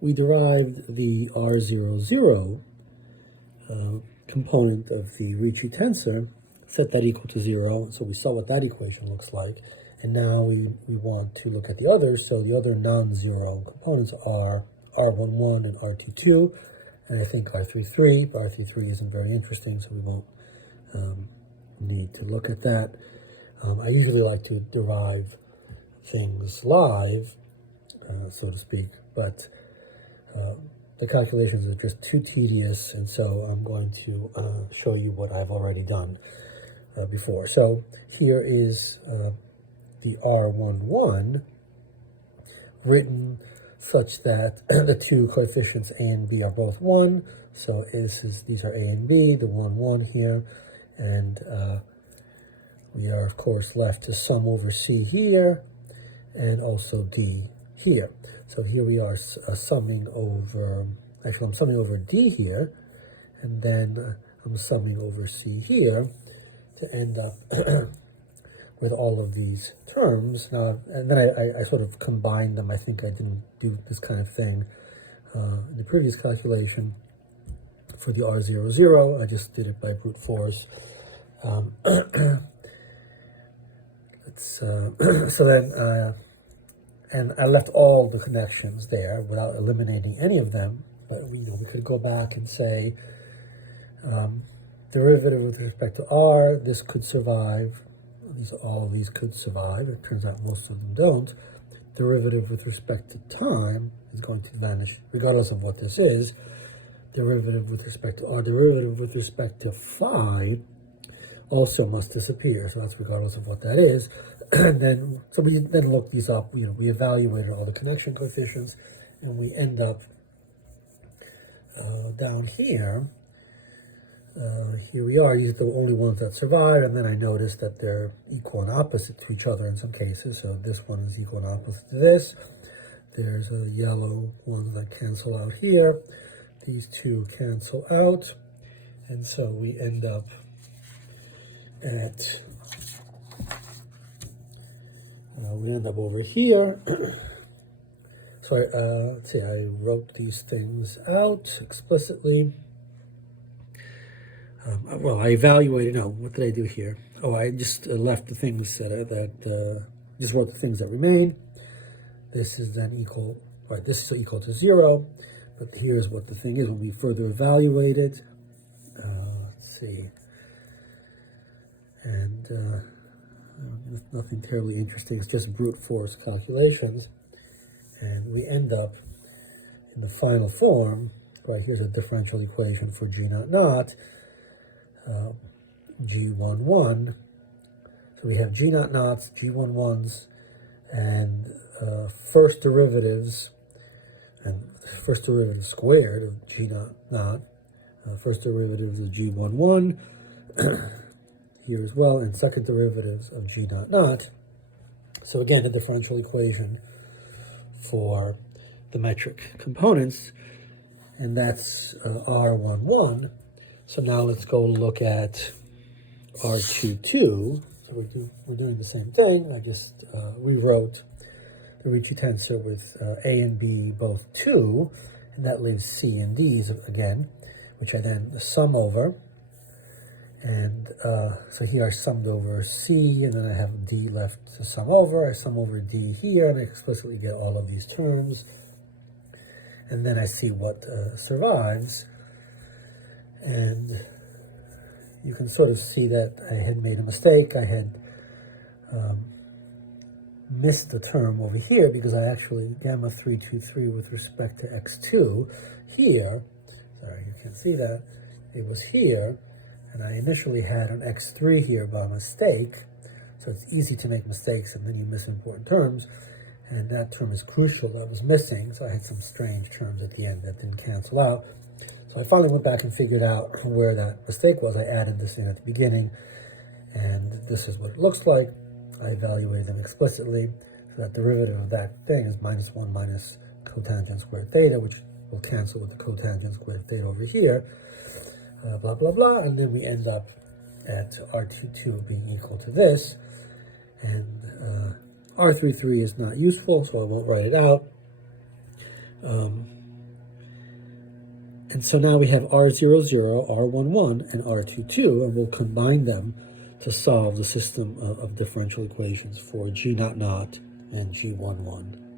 we derived the R00 component of the Ricci tensor, set that equal to 0, so we saw what that equation looks like, and now we want to look at the others, so the other non-zero components are R11 and R22, and I think R33, but R33 isn't very interesting, so we won't need to look at that. I usually like to derive things live, so to speak, but the calculations are just too tedious, and so I'm going to show you what I've already done before. So here is the R11 written such that the two coefficients A and B are both 1. So these are A and B, the 1, 1 here, and we are, of course, left to sum over C here, and also D here. So here we are summing over, actually I'm summing over D here, and then I'm summing over C here to end up with all of these terms. Now, and then I sort of combined them. I think I didn't do this kind of thing in the previous calculation for the R00. I just did it by brute force. So then, and I left all the connections there without eliminating any of them, but we could go back and say derivative with respect to R, this could survive. All of these could survive. It turns out most of them don't. Derivative with respect to time is going to vanish regardless of what this is. Derivative with respect to R, derivative with respect to phi also must disappear. So that's regardless of what that is. And then, so we then looked these up. We evaluated all the connection coefficients, and we end up down here. Here we are. These are the only ones that survive, and then I noticed that they're equal and opposite to each other in some cases. So this one is equal and opposite to this. There's a yellow one that cancel out here. These two cancel out, and so we end up at over here. So let's see, I wrote these things out explicitly. Well, I evaluated, no, what did I do here? Oh, I just left the things just wrote the things that remain. This is then equal, right, this is equal to 0, but here's what the thing is when we further evaluate it. Let's see. And nothing terribly interesting, it's just brute force calculations. And we end up in the final form, right, here's a differential equation for G naught naught, G11. So we have G naught naughts, G11s, and first derivatives, and first derivative squared of G naught naught, first derivatives of G11 here as well, and second derivatives of G naught naught. So again, a differential equation for the metric components, and that's R11. So now let's go look at R22. So we're doing the same thing. I just rewrote the Ricci tensor with A and B both 2, and that leaves C and D's again, which I then sum over. And so here I summed over C, and then I have D left to sum over. I sum over D here, and I explicitly get all of these terms. And then I see what survives. And you can sort of see that I had made a mistake. I had missed the term over here because I actually gamma 323 with respect to x2 here. Sorry, you can't see that. It was here. And I initially had an x3 here by mistake. So it's easy to make mistakes and then you miss important terms. And that term is crucial that was missing. So I had some strange terms at the end that didn't cancel out. So I finally went back and figured out where that mistake was. I added this in at the beginning, and this is what it looks like. I evaluated them explicitly. So that derivative of that thing is -1 minus cotangent squared theta, which will cancel with the cotangent squared theta over here, blah, blah, blah. And then we end up at R22 being equal to this. And R33 is not useful, so I won't write it out. And so now we have R00, R11, and R22, and we'll combine them to solve the system of differential equations for G0 and G11.